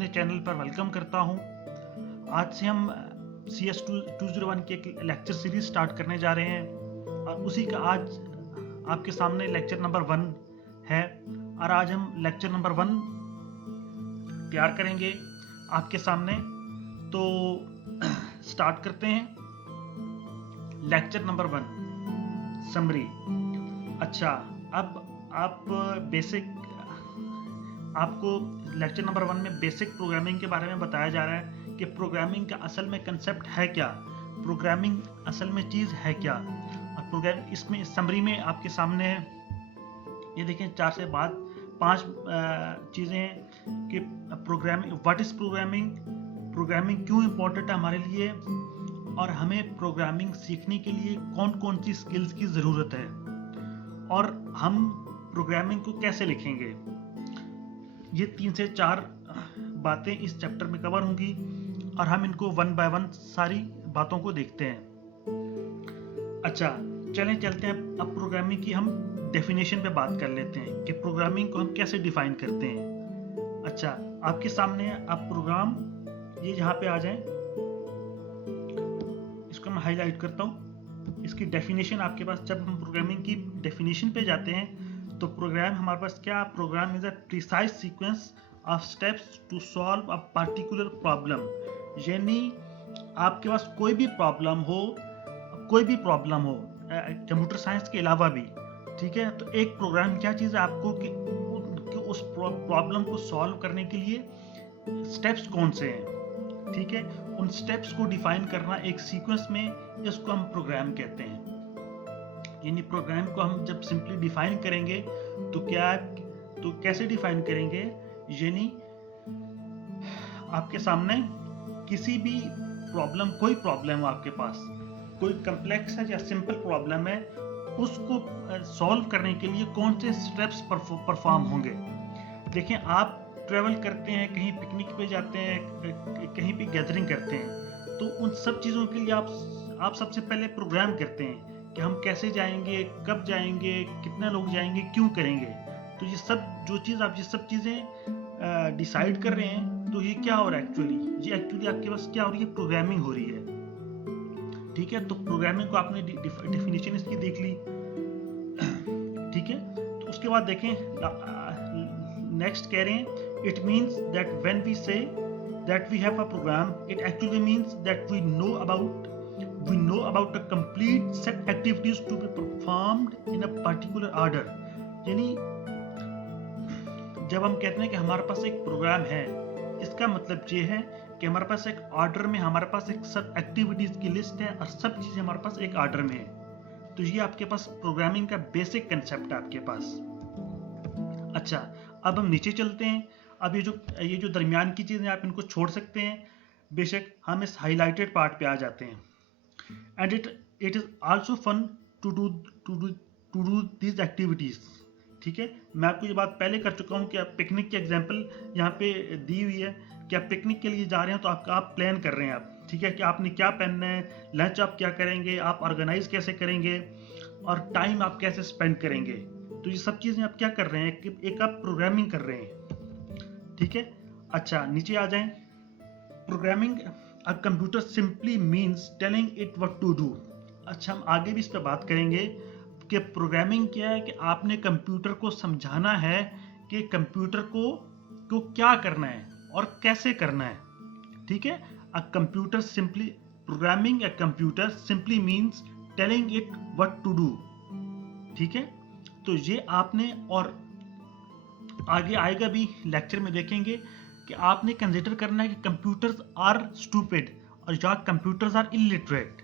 अपने चैनल पर वेलकम करता हूं। आज से हम CS 201 की एक लेक्चर सीरीज स्टार्ट करने जा रहे हैं और उसी का आज आपके सामने लेक्चर नंबर 1 है। और आज हम लेक्चर नंबर 1 तैयार करेंगे आपके सामने। तो स्टार्ट करते हैं। Lecture number 1 summary. अच्छा, अब आप बेसिक आपको लेक्चर नंबर 1 में बेसिक प्रोग्रामिंग के बारे में बताया जा रहा है कि प्रोग्रामिंग का असल में कंसेप्ट है क्या, प्रोग्रामिंग असल में चीज़ है क्या। और प्रोग्राम इसमें समरी में आपके सामने है, ये देखें 4 से 5 चीज़ें हैं कि programming, what is programming, programming क्यों इम्पोर्टेंट है हमारे लिए, और हमें प्रोग्रामिंग सीखने के लिए कौन कौन सी स्किल्स की ज़रूरत है, और हम प्रोग्रामिंग को कैसे लिखेंगे। ये 3 से 4 बातें इस चैप्टर में कवर होंगी और हम इनको 1 बाय 1 सारी बातों को देखते हैं। अच्छा, चलते हैं अब प्रोग्रामिंग की हम डेफिनेशन पे बात कर लेते हैं कि प्रोग्रामिंग को हम कैसे डिफाइन करते हैं। अच्छा, आपके सामने है, आप प्रोग्राम ये यहाँ पे आ जाएं, इसको मैं हाईलाइट करता हूँ। इसकी डेफिनेशन आपके पास, जब हम प्रोग्रामिंग की डेफिनेशन पे जाते हैं तो प्रोग्राम हमारे पास क्या, program is a precise sequence of steps to solve a particular problem. यानी आपके पास कोई भी प्रॉब्लम हो कंप्यूटर साइंस के अलावा भी, ठीक है, तो एक प्रोग्राम क्या चीज़ है आपको कि उस प्रॉब्लम को सॉल्व करने के लिए स्टेप्स कौन से हैं, ठीक है, उन स्टेप्स को डिफाइन करना एक सीक्वेंस में, इसको हम प्रोग्राम कहते हैं। यानी प्रोग्राम को हम जब सिंपली डिफाइन करेंगे तो कैसे डिफाइन करेंगे, यानी आपके सामने किसी भी प्रॉब्लम, कोई प्रॉब्लम हो आपके पास, कोई कम्प्लेक्स है या सिंपल प्रॉब्लम है, उसको सॉल्व करने के लिए कौन से स्टेप्स परफॉर्म होंगे। देखें, आप ट्रेवल करते हैं, कहीं पिकनिक पे जाते हैं, कहीं पे गैदरिंग करते हैं, तो उन सब चीज़ों के लिए आप सबसे पहले प्रोग्राम करते हैं कि हम कैसे जाएंगे, कब जाएंगे, कितने लोग जाएंगे, क्यों करेंगे। तो ये सब ये सब चीज़ें डिसाइड कर रहे हैं, तो ये क्या हो रहा है एक्चुअली आपके पास क्या हो रही है, प्रोग्रामिंग हो रही है, ठीक है। तो प्रोग्रामिंग को आपने डेफिनेशन इसकी देख ली, ठीक है। तो उसके बाद देखें, नेक्स्ट कह रहे हैं, it means that when we say that we have a program, it actually means that we know about a complete set activities to be performed in a particular order। यानी जब हम कहते हैं कि हमारे पास एक प्रोग्राम है, इसका मतलब ये है कि हमारे पास एक ऑर्डर में, हमारे पास एक सब एक्टिविटीज की लिस्ट है और सब चीजें हमारे पास एक ऑर्डर में है। तो ये आपके पास प्रोग्रामिंग का बेसिक कंसेप्ट है आपके पास। अच्छा, अब हम नीचे चलते हैं। अब ये जो दरमियान की चीज़ें आप इनको छोड़ सकते हैं, बेशक हम इस हाईलाइटेड पार्ट पे आ जाते हैं। And it is also fun to do these activities, ठीक है। मैं आपको ये बात पहले कर चुका हूँ कि आप पिकनिक की एग्जांपल यहाँ पे दी हुई है कि आप पिकनिक के लिए जा रहे हैं, तो आप प्लान कर रहे हैं आप, ठीक है, कि आपने क्या पहनना है, लंच आप क्या करेंगे, आप ऑर्गेनाइज कैसे करेंगे, और टाइम आप कैसे स्पेंड करेंगे। तो ये सब चीज़ें आप क्या कर रहे हैं, एक आप प्रोग्रामिंग कर रहे हैं, ठीक है। अच्छा, नीचे आ जाएं। Programming a computer simply means telling it what to do. अच्छा, हम आगे भी इस पर बात करेंगे कि प्रोग्रामिंग क्या है, कि आपने कंप्यूटर को समझाना है कि कंप्यूटर को क्या करना है और कैसे करना है, ठीक है। A computer simply programming a computer simply means telling it what to do, ठीक है। तो ये आपने, और आगे आएगा भी लेक्चर में देखेंगे कि आपने कंसिडर करना है कि कंप्यूटर्स आर स्टूपिड और या कंप्यूटर्स आर इलिटरेट,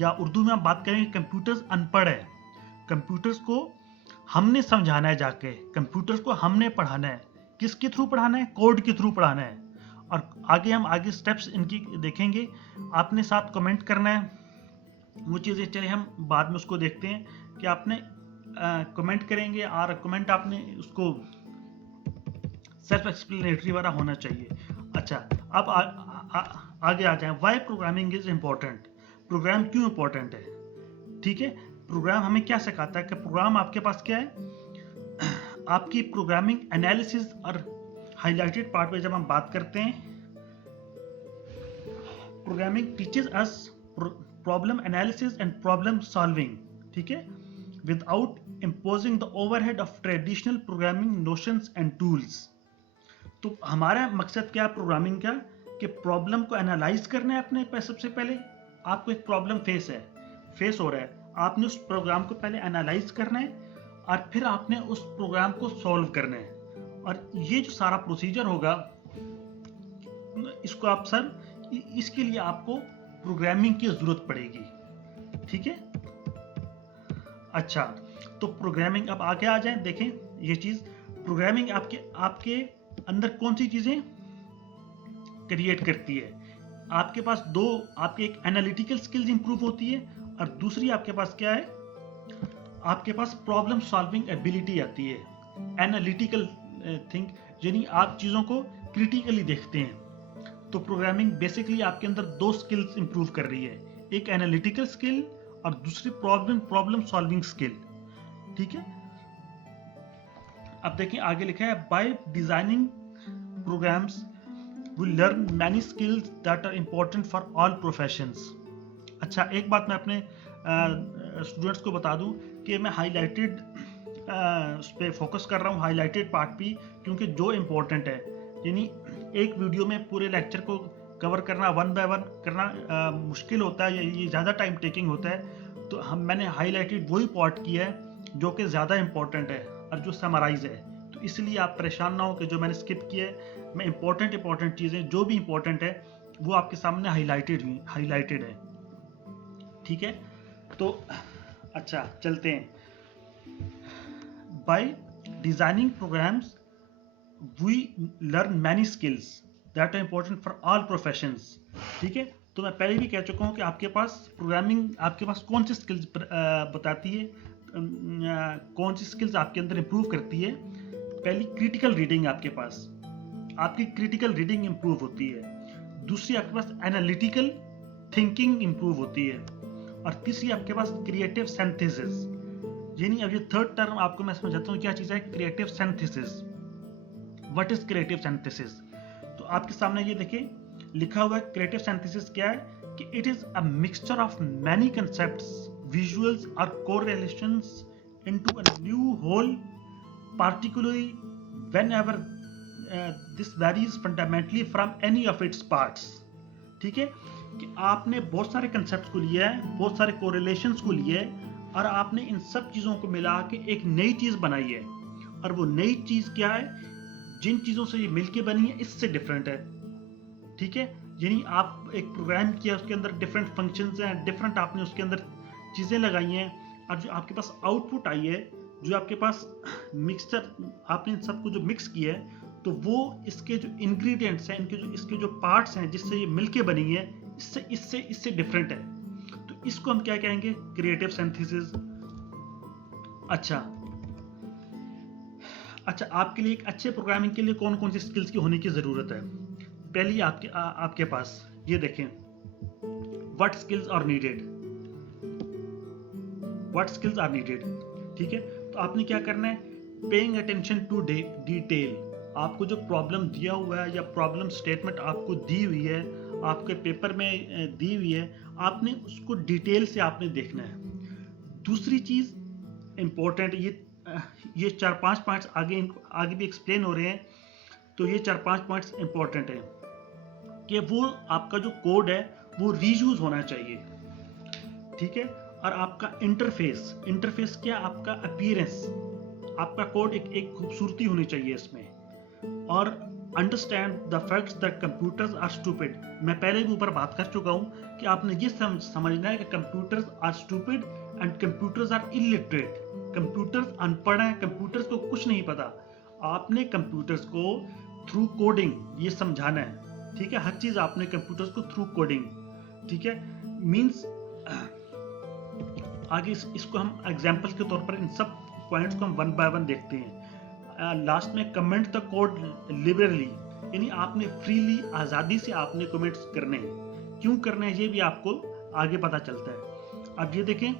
या उर्दू में आप बात करेंगे कंप्यूटर्स अनपढ़ है। कंप्यूटर्स को हमने समझाना है, जाके कंप्यूटर्स को हमने पढ़ाना है। किसके थ्रू पढ़ाना है, कोड के थ्रू पढ़ाना है। और आगे स्टेप्स इनकी देखेंगे, आपने साथ कमेंट करना है, वो चीज़ें चले हम बाद में उसको देखते हैं कि आपने कमेंट करेंगे, और कमेंट आपने उसको सेल्फ एक्सप्लेनेटरी वाला होना चाहिए। अच्छा, अब आगे आ जाए, why programming is important, program क्यों इम्पोर्टेंट है, ठीक है। प्रोग्राम हमें क्या सिखाता है कि प्रोग्राम आपके पास क्या है, आपकी प्रोग्रामिंग एनालिसिस और हाईलाइटेड पार्ट में जब हम बात करते हैं, programming teaches us problem analysis and problem solving, ठीक है, without imposing the overhead of traditional programming notions and tools. तो हमारा मकसद क्या है प्रोग्रामिंग का, कि प्रॉब्लम को एनालाइज करना है अपने। सबसे पहले आपको एक प्रॉब्लम फेस हो रहा है, आपने उस प्रोग्राम को पहले एनालाइज करना है और फिर आपने उस प्रोग्राम को सॉल्व करना है। और ये जो सारा प्रोसीजर होगा, इसको आप इसके लिए आपको प्रोग्रामिंग की जरूरत पड़ेगी, ठीक है। अच्छा, तो प्रोग्रामिंग, अब आगे आ जाए, देखें ये चीज, प्रोग्रामिंग आपके अंदर कौन सी चीजें क्रिएट करती है। आपके पास आपके एक एनालिटिकल स्किल्स इंप्रूव होती है और दूसरी आपके पास क्या है, आपके पास प्रॉब्लम सॉल्विंग एबिलिटी आती है। एनालिटिकल थिंक यानी आप चीजों को क्रिटिकली देखते हैं। तो प्रोग्रामिंग बेसिकली आपके अंदर दो स्किल्स इंप्रूव कर रही है, एक एनालिटिकल स्किल और दूसरी प्रॉब्लम सॉल्विंग स्किल, ठीक है। अब देखिए आगे लिखा है, by designing programs we learn many skills that are important for all professions. अच्छा, एक बात मैं अपने स्टूडेंट्स को बता दूं कि मैं हाईलाइटेड उस पर फोकस कर रहा हूँ, हाईलाइटेड पार्ट भी, क्योंकि जो इम्पोर्टेंट है, यानी एक वीडियो में पूरे लेक्चर को कवर करना, वन बाय वन करना मुश्किल होता है, ये ज़्यादा टाइम टेकिंग होता है। तो मैंने हाईलाइटेड वही पार्ट किया है जो कि ज़्यादा इम्पोर्टेंट है और जो समराइज है। तो इसलिए आप परेशान ना हो कि जो मैंने स्किप किया है, मैं इंपॉर्टेंट चीज़ें जो भी इंपॉर्टेंट है वो आपके सामने हाईलाइटेड है, ठीक है। तो अच्छा, चलते हैं। By designing programs we learn many skills that are important for all professions, ठीक है। तो मैं पहले भी कह चुका हूँ कि आपके पास प्रोग्रामिंग आपके पास कौन सी स्किल्स बताती है, कौन सी स्किल्स आपके अंदर इंप्रूव करती है। पहली क्रिटिकल रीडिंग, आपकी क्रिटिकल रीडिंग इंप्रूव होती है। दूसरी आपके पास एनालिटिकल थिंकिंग इंप्रूव होती है और तीसरी आपके पास क्रिएटिव सिंथेसिस। यानी अब ये थर्ड टर्म आपको मैं समझाता हूँ क्या चीज़ है creative synthesis. What is creative synthesis? तो आपके सामने ये देखिए लिखा हुआ है, क्रिएटिव सिंथेसिस क्या है कि it is a mixture of many concepts, visuals और correlations into a new whole, particularly whenever this varies fundamentally from any of its parts। ठीक है, कि आपने बहुत सारे कंसेप्ट को लिया है, बहुत सारे कोरिलेशंस को लिया है और आपने इन सब चीज़ों को मिला के एक नई चीज़ बनाई है। और वो नई चीज़ क्या है, जिन चीज़ों से ये मिलके बनी है इससे डिफरेंट है, ठीक है। यानी आप एक प्रोग्राम किया, उसके अंदर डिफरेंट फंक्शंस हैं, डिफरेंट आपने उसके अंदर चीज़ें लगाई हैं और जो आपके पास आउटपुट आई है, जो आपके पास मिक्सचर, आपने इन सबको जो मिक्स किया है, तो वो इसके जो इंग्रेडिएंट्स हैं, इसके जो पार्ट्स हैं जिससे ये मिलके बनी है, इससे डिफरेंट है। तो इसको हम क्या कहेंगे, क्रिएटिव सिंथेसिस। अच्छा, आपके लिए एक अच्छे प्रोग्रामिंग के लिए कौन कौन सी स्किल्स की होने की जरूरत है? पहली आपके पास ये देखें, व्हाट स्किल्स आर नीडेड, ठीक है। तो आपने क्या करना है, पेइंग अटेंशन टू डिटेल। आपको जो प्रॉब्लम दिया हुआ है या प्रॉब्लम स्टेटमेंट आपको दी हुई है, आपके पेपर में दी हुई है, आपने उसको डिटेल से आपने देखना है। दूसरी चीज इंपॉर्टेंट, ये 4-5 पॉइंट्स आगे भी एक्सप्लेन हो रहे हैं, तो ये 4-5 पॉइंट्स इंपॉर्टेंट है कि वो आपका जो कोड है वो रीयूज होना चाहिए, ठीक है। और आपका इंटरफेस क्या, आपका अपीयरेंस, आपका कोड एक खूबसूरती होनी चाहिए इसमें। और understand the facts that computers are stupid. मैं पहले भी ऊपर बात कर चुका हूँ कि आपने ये समझना है कि computers are stupid and computers are illiterate. Computers अनपढ़ हैं, कंप्यूटर्स को कुछ नहीं पता। आपने कंप्यूटर्स को थ्रू कोडिंग ये समझाना है, ठीक है। हर चीज आपने कंप्यूटर्स को थ्रू कोडिंग, ठीक है, मींस आगे इसको हम एग्जांपल्स के तौर पर इन सब पॉइंट्स को हम वन बाय वन देखते हैं। लास्ट में कमेंट द कोड लिबरली, यानी आपने फ्रीली, आज़ादी से आपने कमेंट्स करने हैं। क्यों करने हैं ये भी आपको आगे पता चलता है। अब ये देखें,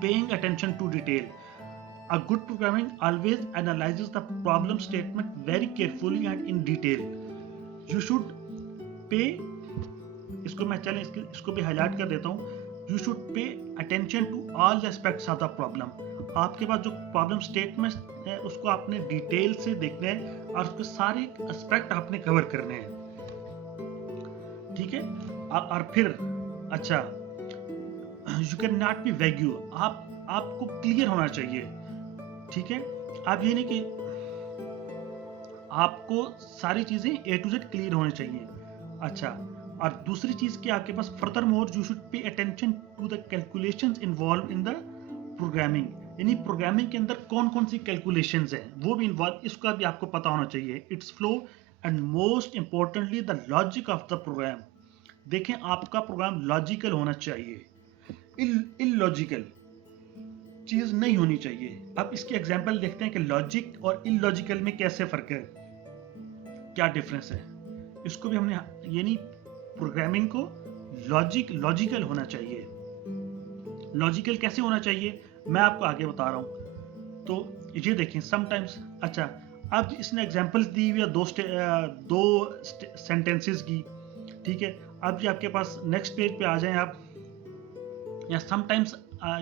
paying attention to detail. A good programming always analyzes the problem statement very carefully and in detail. You should pay, इसको मैं चलें इसको भी हाईलाइट कर देता हूँ. You should pay attention to all the aspects of the problem. आपके पास जो प्रॉब्लम स्टेटमेंट है उसको आपने डिटेल से देखना है और उसके सारे एस्पेक्ट आपने कवर करने हैं. ठीक है. और फिर अच्छा, you can not be wagyu. आपको क्लियर होना चाहिए. ठीक है. आप ये नहीं कि आपको सारी चीजें ए टू जेड क्लियर होनी चाहिए. अच्छा, और दूसरी चीज कि आपके पास furthermore you should pay attention to the calculations involve in the programming. यानी प्रोग्रामिंग के अंदर कौन कौन सी कैलकुलेशंस हैं वो भी इन्वॉल्व, इसका भी आपको पता होना चाहिए. It's flow and most importantly the logic of the program. देखें, आपका प्रोग्राम लॉजिकल होना चाहिए, इलॉजिकल चीज नहीं होनी चाहिए. अब इसके एग्जांपल देखते हैं कि लॉजिक और इलॉजिकल में कैसे फर्क है, क्या डिफरेंस है. इसको भी हमने, यानी प्रोग्रामिंग को लॉजिकल होना चाहिए. लॉजिकल कैसे होना चाहिए मैं आपको आगे बता रहा हूं. तो ये देखें समटाइम्स. अच्छा, अब इसने एग्जांपल्स दी हुई है दो सेंटेंसेस की. ठीक है. अब ये आपके पास नेक्स्ट पेज पे आ जाएं आप, या समटाइम्स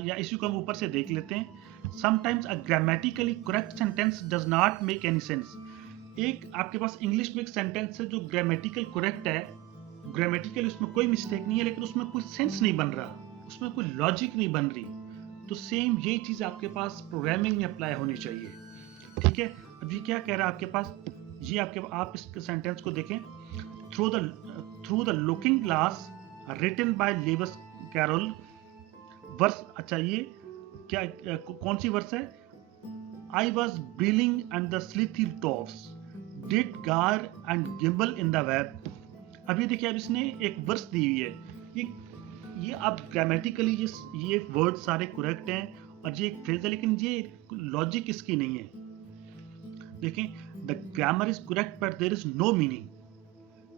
या इसी को हम ऊपर से देख लेते हैं. Sometimes a grammatically correct sentence does not make any sense. एक आपके पास इंग्लिश में एक सेंटेंस है जो ग्रामेटिकल करेक्ट है, ग्रामेटिकल उसमें कोई मिस्टेक नहीं है, लेकिन उसमें कोई सेंस नहीं बन रहा, उसमें कोई लॉजिक नहीं बन रही. तो सेम यही चीज आपके पास प्रोग्रामिंग में अप्लाई होनी चाहिए. ठीक है. अब ये क्या कह रहा है आपके पास, ये आप इस सेंटेंस को देखें. Through the looking glass written by Lewis Carroll. Verse, अच्छा ये क्या, कौन सी वर्स है. I was brillig and the slithy toves did gyre and gimble in the wabe. अभी देखिए, अब इसने एक वर्स दी हुई है. ये आप ग्रामेटिकली ये वर्ड सारे करेक्ट हैं और ये एक फ्रेज है, लेकिन ये लॉजिक इसकी नहीं है. देखें, the grammar is correct but there is no meaning.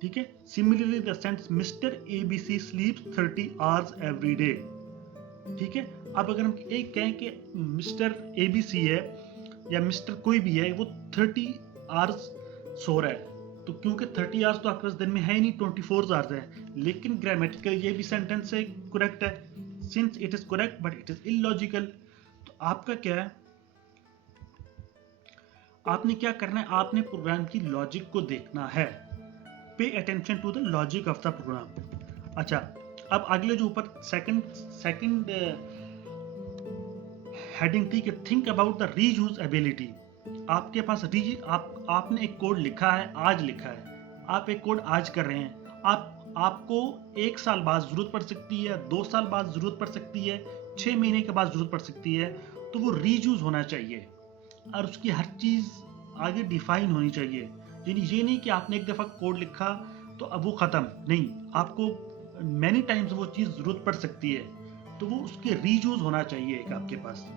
ठीक है. Similarly the sentence mister ABC sleeps 30 hours every day. ठीक है. अब अगर हम एक कहें कि मिस्टर एबीसी है या मिस्टर कोई भी है, वो 30 आवर्स सो रहा है, तो क्योंकि 30 आवर्स तो आपके पास दिन में है ही नहीं, 24 आवर्स है. लेकिन ग्रामेटिकल ये भी सेंटेंस से करेक्ट है. Since it is correct but it is illogical. तो आपका क्या है, आपने क्या करना है, आपने प्रोग्राम की लॉजिक को देखना है. Pay attention to the logic of the program. अच्छा, अब अगले जो ऊपर सेकंड हेडिंग थी कि think about the reusability. आपके पास आपने एक कोड लिखा है, आज लिखा है, आप एक कोड आज कर रहे हैं. आपको 1 साल बाद जरूरत पड़ सकती है, 2 साल बाद जरूरत पड़ सकती है, 6 महीने के बाद जरूरत पड़ सकती है. तो वो रीयूज होना चाहिए और उसकी हर चीज आगे डिफाइन होनी चाहिए. यानी ये नहीं कि आपने एक दफा कोड लिखा तो अब वो खत्म नहीं, आपको मैनी टाइम्स वो चीज जरूरत पड़ सकती है, तो वो उसके रीयूज होना चाहिए एक आपके पास.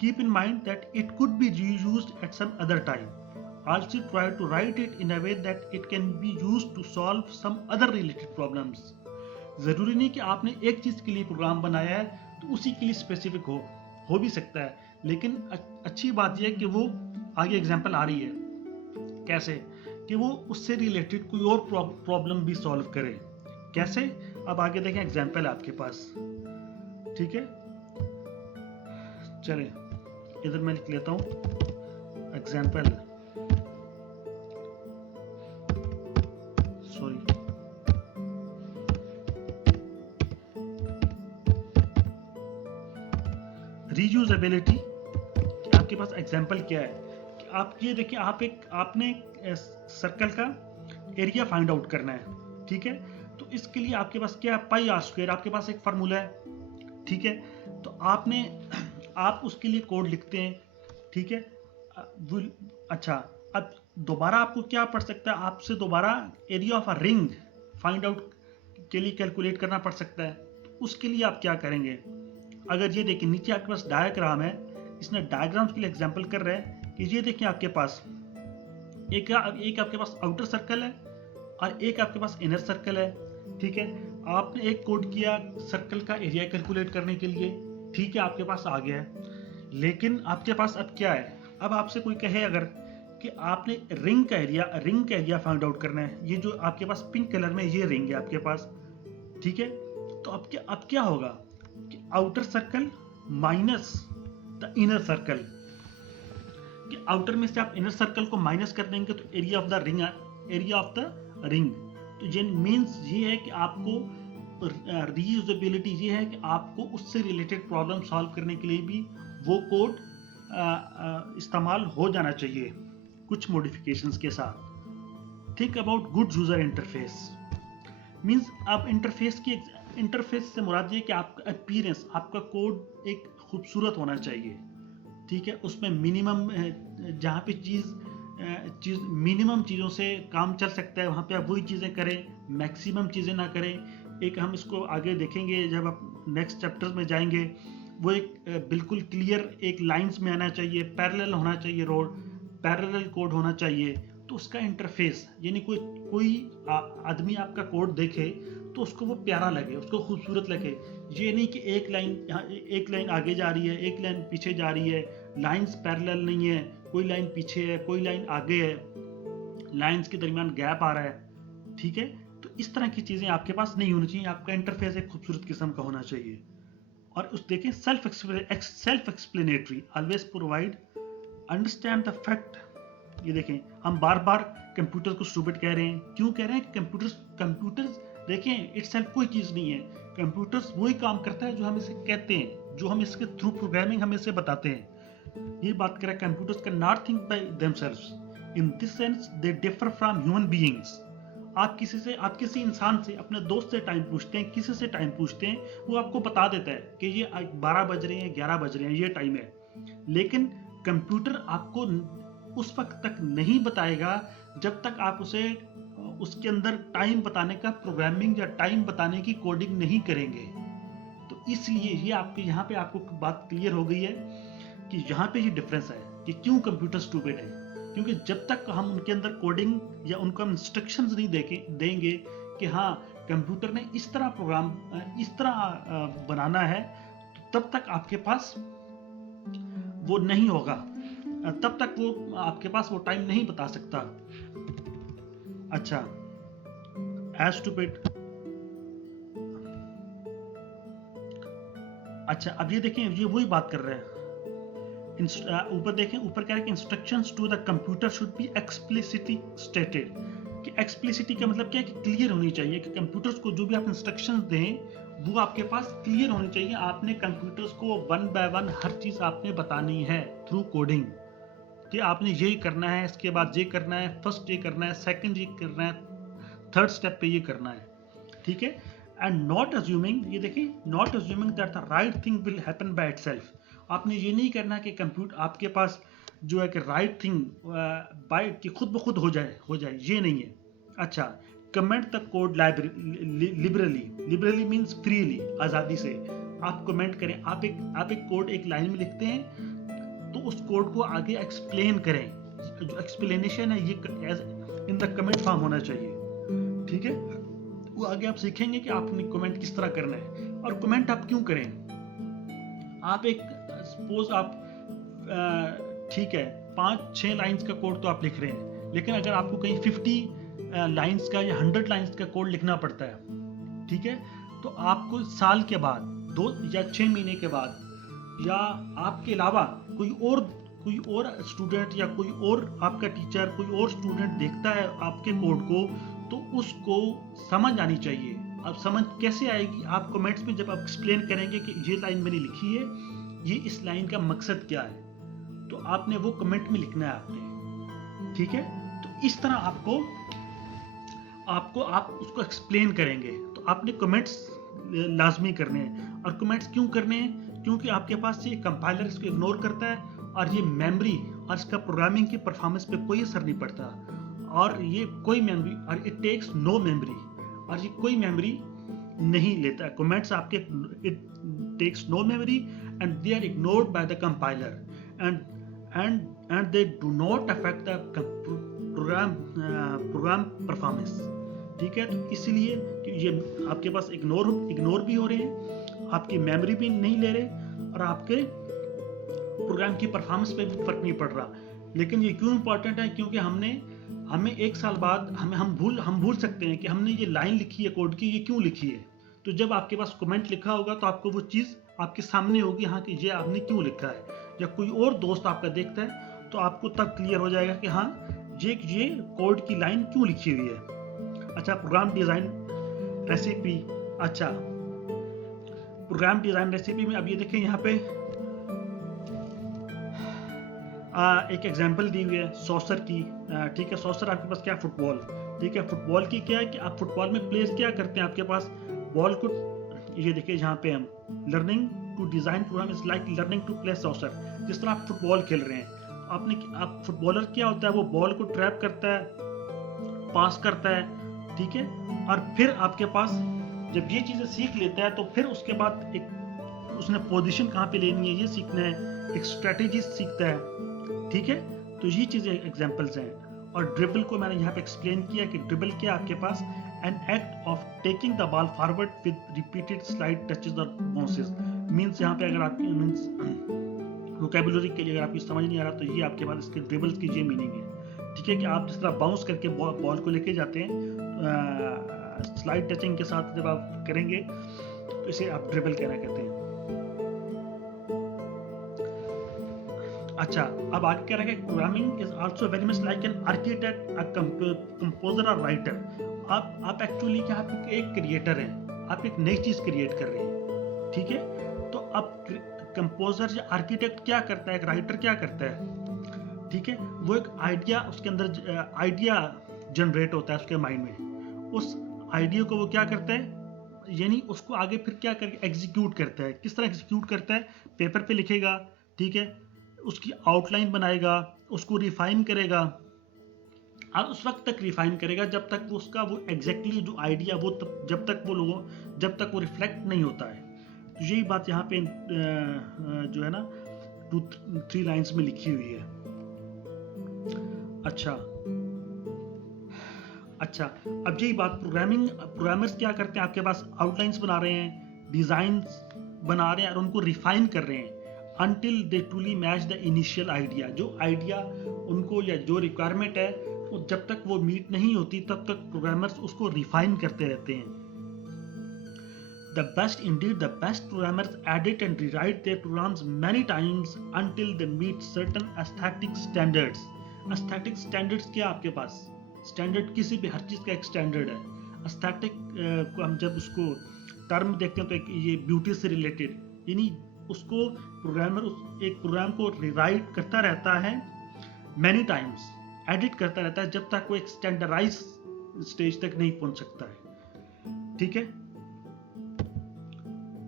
Keep in mind that it could be reused at some other time. Also try to write it in a way that it can be used to solve some other related problems. जरूरी नहीं कि आपने एक चीज के लिए programme बनाया है तो उसी के लिए स्पेसिफिक हो भी सकता है, लेकिन अच्छी बात यह है कि वो आगे एग्जांपल आ रही है कैसे कि वो उससे रिलेटेड कोई और प्रॉब्लम भी सॉल्व करे. कैसे, अब आगे देखें, एग्जांपल आपके पास. ठीक है. चलें, इधर मैं लिख लेता हूं एग्जाम्पल. Sorry, reusability. आपके पास एग्जाम्पल क्या है कि आप ये देखिए, आपने सर्कल का एरिया फाइंड आउट करना है. ठीक है. तो इसके लिए आपके पास क्या है, पाई आर स्क्वायर आपके पास एक फार्मूला है. ठीक है. तो आप उसके लिए कोड लिखते हैं. ठीक है. अच्छा, अब दोबारा आपको क्या पड़ सकता है, आपसे दोबारा area of a ring find out के लिए कैलकुलेट करना पड़ सकता है. तो उसके लिए आप क्या करेंगे, अगर ये देखिए नीचे आपके पास डायग्राम है, इसने डायग्राम्स के लिए एग्जांपल कर रहा है कि ये देखिए आपके पास एक आपके पास आउटर सर्कल है और एक आपके पास इनर सर्कल है. ठीक है. आपने एक कोड किया सर्कल का एरिया कैलकुलेट करने के लिए. ठीक है, आपके पास आ गया है. लेकिन आपके पास अब क्या है, अब आपसे कोई कहे अगर कि आपने रिंग का एरिया फाइंड आउट करना है, ये जो आपके पास पिंक कलर में ये रिंग है आपके पास, ठीक है। तो अब क्या होगा कि outer circle minus the inner circle, कि आउटर में से आप इनर सर्कल को माइनस कर देंगे तो एरिया ऑफ द रिंग। तो ये मीन्स ये है कि आपको रीयूजेबिलिटी ये है कि आपको उससे रिलेटेड प्रॉब्लम सॉल्व करने के लिए भी वो कोड इस्तेमाल हो जाना चाहिए कुछ मॉडिफिकेशंस के साथ। Think about good user interface means आप इंटरफेस से मुराद ये कि आपका अपीयरेंस, आपका कोड एक खूबसूरत होना चाहिए, ठीक है। उसमें मिनिमम जहाँ पे चीज़ मिनिमम चीज़ों से काम चल सकता है वहाँ पे आप वही चीज़ें करें, मैक्सिमम चीज़ें ना करें। एक हम इसको आगे देखेंगे जब आप नेक्स्ट चैप्टर्स में जाएंगे, वो एक बिल्कुल क्लियर एक लाइंस में आना चाहिए, पैरेलल होना चाहिए, रोड पैरेलल कोड होना चाहिए। तो उसका इंटरफेस यानी कोई आदमी आपका कोड देखे तो उसको वो प्यारा लगे, उसको खूबसूरत लगे। ये नहीं कि एक लाइन आगे जा रही है, एक लाइन पीछे जा रही है, लाइंस पैरेलल नहीं है, कोई लाइन पीछे है, कोई लाइन आगे है, लाइंस के दरमियान गैप आ रहा है, ठीक है। तो इस तरह की चीज़ें आपके पास नहीं होनी चाहिए, आपका इंटरफेस एक खूबसूरत किस्म का होना चाहिए। और उस देखें self explanatory, always provide understand the fact. ये देखें हम बार बार कंप्यूटर को स्टूपिड कह रहे हैं, क्यों कह रहे हैं? कंप्यूटर्स देखें इटसेल्फ कोई चीज़ नहीं है, कंप्यूटर्स वही काम करता है जो हम इसे कहते हैं, जो हम इसके थ्रू प्रोग्रामिंग हम इसे बताते हैं। ये बात करें computers can not think by themselves, in this sense they differ from human beings. आप किसी इंसान से, अपने दोस्त से टाइम पूछते हैं, किसी से टाइम पूछते हैं, वो आपको बता देता है कि ये 12 बज रहे हैं, 11 बज रहे हैं, ये टाइम है। लेकिन कंप्यूटर आपको उस वक्त तक नहीं बताएगा जब तक आप उसे उसके अंदर टाइम बताने का प्रोग्रामिंग या टाइम बताने की कोडिंग नहीं करेंगे। तो इसलिए ये आपके यहाँ पे आपको बात क्लियर हो गई है कि यहाँ पे ये डिफरेंस है कि क्यों कंप्यूटर स्टूपिड है। क्योंकि जब तक हम उनके अंदर कोडिंग या उनको इंस्ट्रक्शंस नहीं देंगे कि हाँ कंप्यूटर ने इस तरह बनाना है, तो तब तक आपके पास वो नहीं होगा, तब तक वो आपके पास वो टाइम नहीं बता सकता। अच्छा, एज स्टूपिड। अच्छा, अब ये देखें, ये वही बात कर रहे हैं। ऊपर देखें, ऊपर कह रहे हैं कि instructions to the computer should be explicitly stated. कि एक्सप्लिसिटी का मतलब क्या है कि क्लियर होनी चाहिए, कि कंप्यूटर्स को जो भी आप इंस्ट्रक्शंस दें वो आपके पास क्लियर होनी चाहिए। आपने कंप्यूटर्स को वन बाय वन हर चीज़ आपने बतानी है थ्रू कोडिंग, कि आपने ये करना है, इसके बाद ये करना है, फर्स्ट ये करना है, सेकंड ये करना है, थर्ड स्टेप पे ये करना है, ठीक है। एंड नॉट अज्यूमिंग, ये देखिए, not assuming that the right thing will happen by itself. आपने ये नहीं करना कि कंप्यूटर आपके पास जो है कि राइट थिंग बाय कि खुद ब खुद हो जाए, ये नहीं है। अच्छा, comment the code liberally means freely, आज़ादी से आप कमेंट करें। आप एक कोड एक लाइन में लिखते हैं तो उस कोड को आगे एक्सप्लेन करें। जो एक्सप्लेनेशन है ये इन द कमेंट फॉर्म होना चाहिए, ठीक है। वो आगे आप सीखेंगे कि आपने कमेंट किस तरह करना है। और कमेंट आप क्यों करें? आप एक सपोज आप ठीक है 5-6 लाइंस का कोड तो आप लिख रहे हैं, लेकिन अगर आपको कहीं 50 लाइंस का या 100 लाइंस का कोड लिखना पड़ता है, ठीक है, तो आपको साल के बाद, 2 या 6 महीने के बाद, या आपके अलावा कोई और स्टूडेंट या कोई और आपका टीचर, कोई और स्टूडेंट देखता है आपके कोड को, तो उसको समझ आनी चाहिए। अब समझ कैसे आएगी? आप कमेंट्स में जब आप एक्सप्लेन करेंगे कि ये लाइन मैंने लिखी है, ये इस लाइन का मकसद क्या है, तो आपने वो कमेंट में लिखना है आपने, ठीक है। तो इस तरह आप उसको एक्सप्लेन करेंगे। तो आपने कमेंट्स लाजमी करने हैं। और कमेंट्स क्यों करने हैं? क्योंकि आपके पास ये कंपाइलर इसको इग्नोर करता है, और ये मेमोरी और इसका प्रोग्रामिंग की परफॉर्मेंस पे कोई असर नहीं पड़ता। और ये कोई मेमोरी, और इट टेक्स नो मेमोरी, और ये कोई मेमोरी नहीं लेता। कमेंट्स आपके it takes no memory and they are ignored by the compiler and they do not affect the program performance, ठीक है। तो इसलिए कि ये आपके पास इग्नोर भी हो रहे हैं, आपकी मेमोरी भी नहीं ले रहे, और आपके प्रोग्राम की परफॉर्मेंस पे भी फर्क नहीं पड़ रहा। लेकिन ये क्यों इंपॉर्टेंट है? क्योंकि हमें 1 साल बाद हम भूल सकते हैं कि हमने ये लाइन लिखी है कोड की, ये क्यों लिखी है। तो जब आपके पास कमेंट लिखा होगा तो आपको वो चीज़ आपके सामने होगी, हाँ, कि ये आपने क्यों लिखा है। जब कोई और दोस्त आपका देखता है तो आपको तब क्लियर हो जाएगा कि हाँ, ये कोड की लाइन क्यों लिखी हुई है। अच्छा, प्रोग्राम डिज़ाइन रेसिपी। अच्छा, प्रोग्राम डिज़ाइन रेसिपी में अब ये देखें, यहाँ पे एक एग्जांपल दी हुई है सॉसर की। ठीक है, सॉसर आपके पास क्या है? फुटबॉल। ठीक है, फुटबॉल की क्या है कि आप फुटबॉल में प्लेयर्स क्या करते हैं, आपके पास बॉल को, ये देखिए यहाँ पे हम learning to design program is like learning to play soccer. जिस तरह आप फुटबॉल खेल रहे हैं, आप फुटबॉलर क्या होता है, वो बॉल को ट्रैप करता है, पास करता है, ठीक है, और फिर आपके पास जब ये चीज़ें सीख लेता है तो फिर उसके बाद एक उसने पोजीशन कहाँ पे लेनी है ये सीखना है, एक स्ट्रेटेजी सीखता है। ठीक है, तो ये चीज़ें एग्जांपल्स हैं। और ड्रिबल को मैंने यहाँ पे एक्सप्लेन किया कि ड्रिबल क्या, आपके पास an act of taking the ball forward with repeated slide touches और बाउंसेस। मींस यहाँ पे अगर आपकी मींस वोकैबुलरी के लिए अगर आपको समझ नहीं आ रहा तो ये आपके पास इसके ड्रिबल्स की ये मीनिंग है। ठीक है, कि आप जिस तरह बाउंस करके बॉल को लेके जाते हैं स्लाइड टचिंग के साथ जब आप करेंगे तो इसे आप ड्रिबल कहना कहते हैं। अच्छा, अब आगे कह रहा है कि programming is also very much like an architect, a composer और राइटर। आप एक्चुअली क्या, आप एक क्रिएटर हैं, आप एक नई चीज क्रिएट कर रहे हैं। ठीक है, तो अब कंपोजर या आर्किटेक्ट क्या करता है, एक राइटर क्या करता है, ठीक है, वो एक आइडिया, उसके अंदर आइडिया जनरेट होता है उसके माइंड में, उस आइडिया को वो क्या करता है, यानी उसको आगे फिर क्या करके एग्जीक्यूट करता है। किस तरह एग्जीक्यूट करता है? पेपर पे लिखेगा, ठीक है, उसकी आउटलाइन बनाएगा, उसको रिफाइन करेगा, और उस वक्त तक रिफाइन करेगा जब तक वो उसका वो एग्जैक्टली जो आइडिया वो जब तक वो रिफ्लेक्ट नहीं होता है। तो यही बात यहाँ पे जो है ना 2-3 लाइंस में लिखी हुई है। अच्छा, अब यही बात प्रोग्रामर्स क्या करते हैं, आपके पास आउटलाइंस बना रहे हैं, डिजाइन्स बना रहे हैं और उनको रिफाइन कर रहे हैं until they truly match the initial idea। जो आइडिया उनको या जो रिक्वायरमेंट है वो जब तक वो मीट नहीं होती तब तक प्रोग्रामर्स उसको रिफाइन करते रहते हैं। The best programmers edit and rewrite their programs many times until they meet certain aesthetic standards। aesthetic standards क्या आपके पास? स्टैंडर्ड किसी भी हर चीज़ का एक स्टैंडर्ड है। aesthetic को हम जब उसको टर्म देखते हैं तो ये ब्यूटी से रिलेटेड, यानी उसको प्रोग्रामर एक प्रोग्राम को रिराइट करता रहता है मैनी टाइम्स, एडिट करता रहता है जब तक वो एक स्टैंडर्डाइज स्टेज तक नहीं पहुंच सकता है। ठीक है,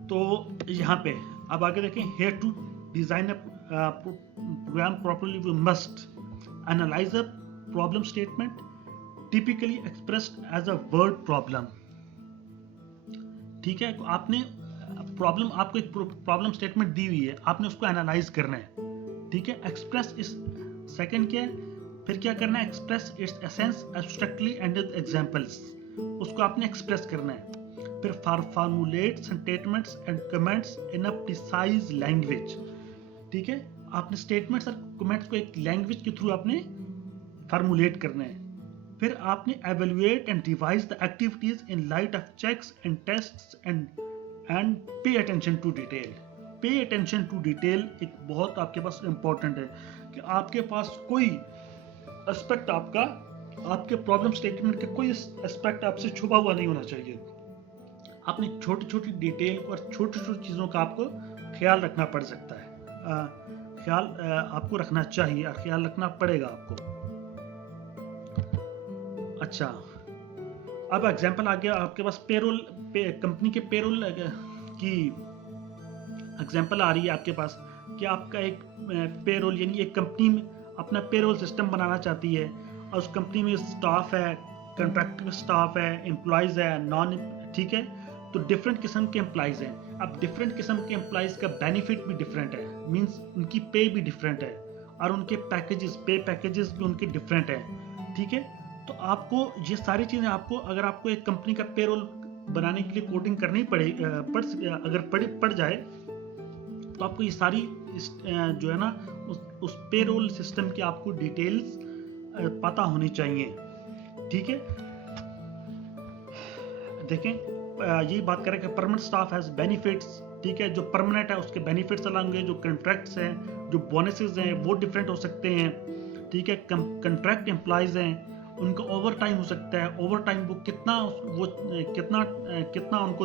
तो यहाँ पे अब आगे देखें, here to design a program properly we must analyze a problem statement typically expressed as a word problem. ठीक है, तो आपको एक प्रॉब्लम स्टेटमेंट दी हुई है, आपने उसको एनालाइज करना है। ठीक है, एक्सप्रेस इस सेकंड क्या है, फिर क्या करना है, express its essence abstractly and with examples, उसको आपने एक्सप्रेस करना है। फिर formulate statements and comments in a precise language. ठीक है, आपने स्टेटमेंट्स और कमेंट्स को एक लैंग्वेज के थ्रू आपने फॉर्मुलेट करना है। फिर आपने evaluate and revise the activities in light of checks and tests and pay attention to detail. Pay attention to detail एक बहुत आपके पास इंपॉर्टेंट है कि आपके पास कोई एस्पेक्ट आपके प्रॉब्लम स्टेटमेंट का कोई एस्पेक्ट आपसे छुपा हुआ नहीं होना चाहिए। आपने छोटी छोटी डिटेल और छोटी छोटी चीज़ों का आपको ख्याल रखना पड़ सकता है, ख्याल आपको रखना चाहिए और ख्याल रखना पड़ेगा आपको। अच्छा, अब एग्जांपल आ गया आपके पास कंपनी के पेरोल की एग्जांपल आ रही है आपके पास कि आपका एक पेरोल, यानी एक कंपनी में अपना पेरोल सिस्टम बनाना चाहती है और उस कंपनी में स्टाफ है, कॉन्ट्रैक्टिव स्टाफ है, एम्प्लॉयज़ है, नॉन, ठीक है, तो डिफरेंट किस्म के एम्प्लॉयज़ हैं। अब डिफरेंट किस्म के एम्प्लॉयज़ का बेनिफिट भी डिफरेंट है, मींस उनकी पे भी डिफरेंट है और उनके पे पैकेजेस भी उनके डिफरेंट हैं। ठीक है, तो आपको ये सारी चीज़ें अगर आपको एक कंपनी का पेरोल बनाने के लिए कोडिंग करनी पड़ जाए तो आपको ये सारी जो है ना उस पेरोल सिस्टम की आपको डिटेल्स पता होनी चाहिए। ठीक है, देखें यही बात करें कि परमानेंट स्टाफ हैज बेनिफिट्स। ठीक है, जो परमानेंट है उसके बेनिफिट्स अलग होंगे, जो कॉन्ट्रैक्ट्स हैं, जो बोनसेस हैं वो डिफरेंट हो सकते हैं। ठीक है, कॉन्ट्रैक्ट एम्प्लॉयज हैं, उनका ओवर टाइम हो सकता है, ओवर टाइम वो कितना उनको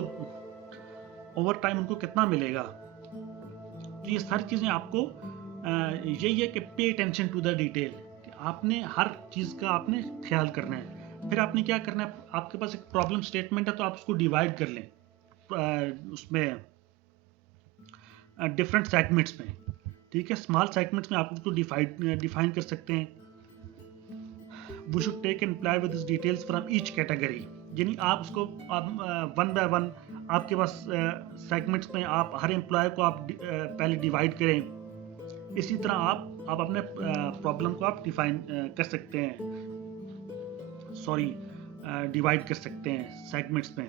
ओवर टाइम उनको कितना मिलेगा। तो ये सारी चीज़ें आपको यही है कि पे अटेंशन टू द डिटेल, आपने हर चीज़ का आपने ख्याल करना है। फिर आपने क्या करना है, आपके पास एक प्रॉब्लम स्टेटमेंट है तो आप उसको डिवाइड कर लें उसमें डिफरेंट सेगमेंट्स में। ठीक है, स्मॉल सेगमेंट्स में आप उसको डिफाइन कर सकते हैं। We should take and apply with this details from each category, यानी आप उसको वन बाय वन आपके पास सेगमेंट्स में आप हर एम्प्लॉय को आप पहले डिवाइड करें। इसी तरह आप अपने प्रॉब्लम को आप डिफाइन कर सकते हैं, डिवाइड कर सकते हैं सेगमेंट्स में।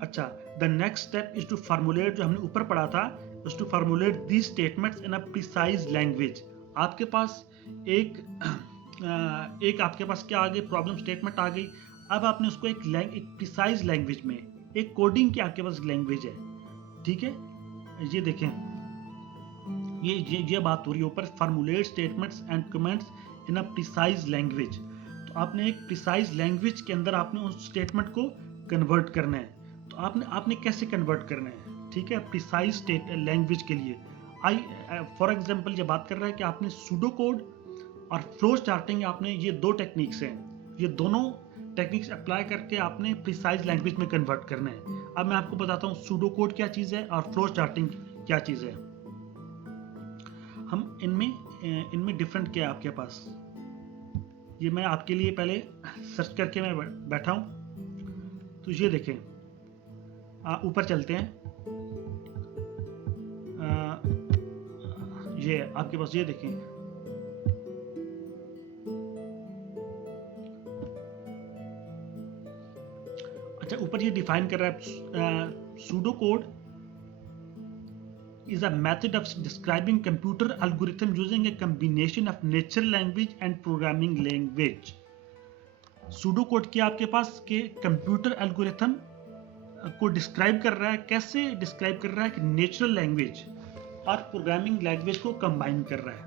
अच्छा, the next step is to formulate, जो हमने ऊपर पढ़ा था, is to formulate these statements in a precise language. आपके पास एक आपके पास क्या आ गई, प्रॉब्लम स्टेटमेंट आ गई। अब आपने उसको एक प्रिसाइज लैंग्वेज में, एक कोडिंग की आपके पास लैंग्वेज है। ठीक है, ये देखें, ये बात हो रही है ऊपर, formulate statements and comments in a precise language. तो आपने एक प्रिसाइज लैंग्वेज के अंदर आपने उस स्टेटमेंट को कन्वर्ट करना है। तो आपने कैसे कन्वर्ट करना है? ठीक है, प्रिसाइज लैंग्वेज के लिए फॉर एग्जांपल ये बात कर रहा है कि आपने सूडो कोड और फ्लो चार्टिंग, आपने ये दो टेक्निक्स हैं, ये दोनों टेक्निक्स अप्लाई करके आपने प्रिसाइज लैंग्वेज में कन्वर्ट करना है। अब मैं आपको बताता हूँ सूडो कोड क्या चीज़ है और फ्लो चार्टिंग क्या चीज़ है। हम इनमें डिफरेंट क्या है आपके पास, ये मैं आपके लिए पहले सर्च करके मैं बैठा हूँ। तो ये देखें, ऊपर चलते हैं, ये आपके पास ये देखें, अच्छा ऊपर ये डिफाइन कर रहा है pseudo code is a method of describing computer algorithm using a combination of natural language and programming language। Pseudo code क्या आपके पास के कंप्यूटर एल्गोरिथम को डिस्क्राइब कर रहा है। कैसे डिस्क्राइब कर रहा है कि नेचुरल लैंग्वेज और प्रोग्रामिंग लैंग्वेज को कंबाइन कर रहा है।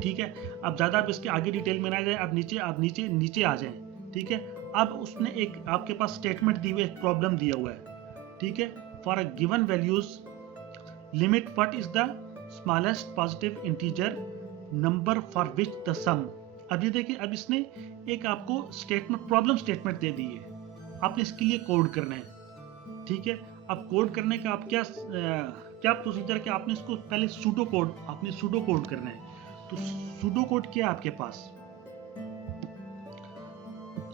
ठीक है, अब ज़्यादा आप इसके आगे डिटेल में ना जाए, आप नीचे आ जाएं। ठीक है, अब उसने एक आपके पास स्टेटमेंट दी हुई, एक प्रॉब्लम दिया हुआ है। ठीक है, for a given values limit what is the smallest positive integer number for which the sum. अब ये देखिए, अब इसने एक आपको स्टेटमेंट, प्रॉब्लम स्टेटमेंट दे दी है, आपने इसके लिए कोड करना है। ठीक है, अब कोड करने का आप क्या प्रोसीजर, क्या आपने इसको पहले सूडो कोड करना है। तो सूडो कोड क्या है आपके पास,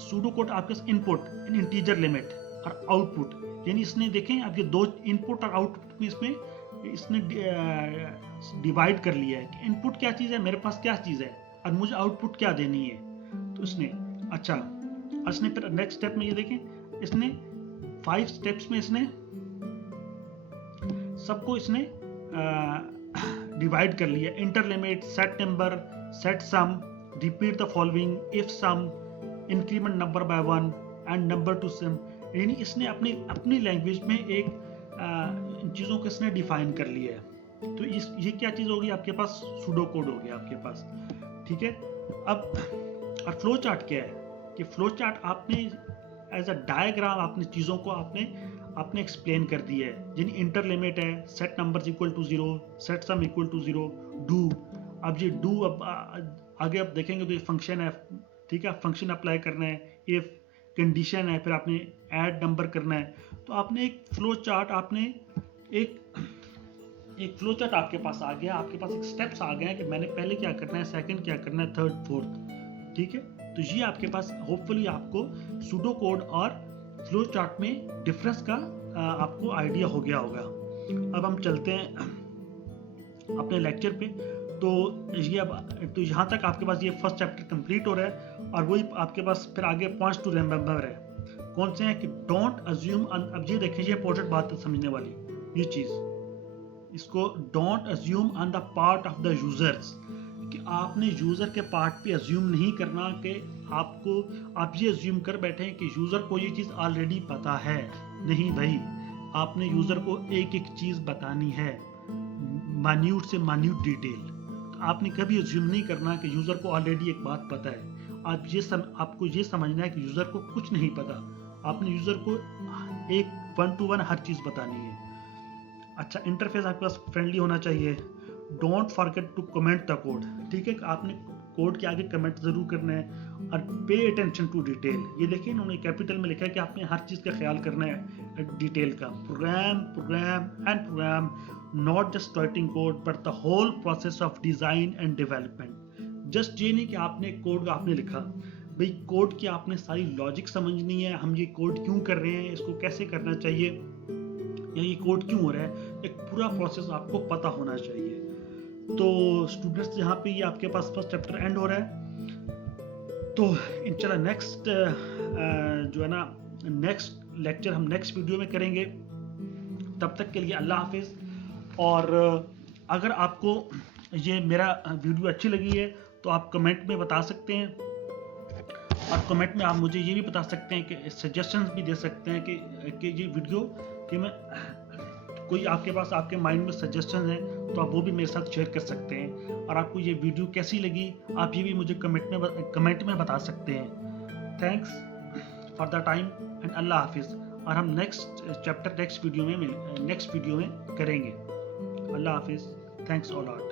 सूडो कोड आपके पास इनपुट इन इंटीजर लिमिट और आउटपुट, यानी इसने देखें अब ये दो इनपुट और आउटपुट में इसने डिवाइड कर लिया है कि इनपुट क्या चीज़ है, मेरे पास क्या चीज़ है और मुझे आउटपुट क्या देनी है। तो इसने फिर नेक्स्ट स्टेप में ये देखें, इसने 5 स्टेप्स में इसने सबको इसने डिवाइड कर लिया। Enter limit, set number, set sum, repeat the following, if sum, increment number by 1 and number to sum, यानी इसने अपनी लैंग्वेज में एक इन चीज़ों को इसने डिफाइन कर लिया है। तो ये क्या चीज़ होगी आपके पास, सूडो कोड हो गया आपके पास। ठीक है, अब और फ्लो चार्ट क्या है कि फ्लो चार्ट आपने एज अ डायग्राम आपने चीज़ों को आपने एक्सप्लेन कर दिया है। यानी इंटर लिमिट है, set number equal to 0, set sum equal to 0, do. अब ये डू अब आगे आप देखेंगे तो ये फंक्शन है। ठीक है, फंक्शन अप्लाई करना है, इफ कंडीशन है, फिर आपने ऐड नंबर करना है। तो आपने एक फ्लो चार्ट फ्लो चार्ट आपके पास आ गया, आपके पास एक स्टेप्स आ गए हैं कि मैंने पहले क्या करना है, सेकंड क्या करना है, थर्ड, फोर्थ। ठीक है, तो ये आपके पास होपफुली आपको सूडो कोड और फ्लो चार्ट में डिफरेंस का आपको आइडिया हो गया होगा। अब हम चलते हैं अपने लेक्चर पे। तो यहाँ तक आपके पास ये फर्स्ट चैप्टर कंप्लीट हो रहा है और वही आपके पास फिर आगे पॉइंट्स टू रिमेंबर है। कौन से हैं कि डोंट अज्यूम। अब ये देखें, ये इंपॉर्टेंट बात है समझने वाली। ये चीज़, इसको don't assume on the part of the users, कि आपने यूजर के पार्ट पे अज्यूम नहीं करना कि आप ये अज्यूम कर बैठे हैं कि यूजर को ये चीज़ ऑलरेडी पता है। नहीं भाई, आपने यूजर को एक एक चीज़ बतानी है, मान्यूट से मान्यूट डिटेल। आपने कभी अज्यूम नहीं करना कि यूजर को ऑलरेडी एक बात पता है। आपको ये समझना है कि यूजर को कुछ नहीं पता। आपने यूजर को एक 1 to 1 हर चीज़ बतानी है। अच्छा, इंटरफेस आपके पास फ्रेंडली होना चाहिए। Don't forget to comment the code, ठीक है, आपने कोड के आगे कमेंट जरूर करना है। और पे अटेंशन टू डिटेल, ये देखिए इन्होंने कैपिटल में लिखा है कि आपने हर चीज़ का ख्याल करना है डिटेल का। Program not just writing code but the whole process of design and development. Just ये नहीं कि आपने कोड आपने लिखा, भाई कोड की आपने सारी लॉजिक समझनी है, हम ये कोड क्यों कर रहे हैं, इसको कैसे करना चाहिए, या ये कोड क्यों हो रहा है, एक पूरा प्रोसेस आपको पता होना चाहिए। तो स्टूडेंट्स, यहाँ पे ये आपके पास फर्स्ट चैप्टर एंड हो रहा है। तो इंशाल्लाह नेक्स्ट जो है ना, नेक्स्ट लेक्चर हम नेक्स्ट वीडियो में करेंगे। तब तक के लिए अल्लाह हाफिज़। और अगर आपको ये मेरा वीडियो अच्छी लगी है तो आप कमेंट में बता सकते हैं, और कमेंट में आप मुझे ये भी बता सकते हैं कि सजेशंस भी दे सकते हैं कि ये वीडियो कि मैं कोई आपके पास आपके माइंड में सजेशन है तो आप वो भी मेरे साथ शेयर कर सकते हैं। और आपको ये वीडियो कैसी लगी आप ये भी मुझे कमेंट में बता सकते हैं। Thanks for the time and अल्लाह हाफिज़। और हम नेक्स्ट चैप्टर नेक्स्ट वीडियो में करेंगे। अल्लाह हाफिज़। Thanks a lot.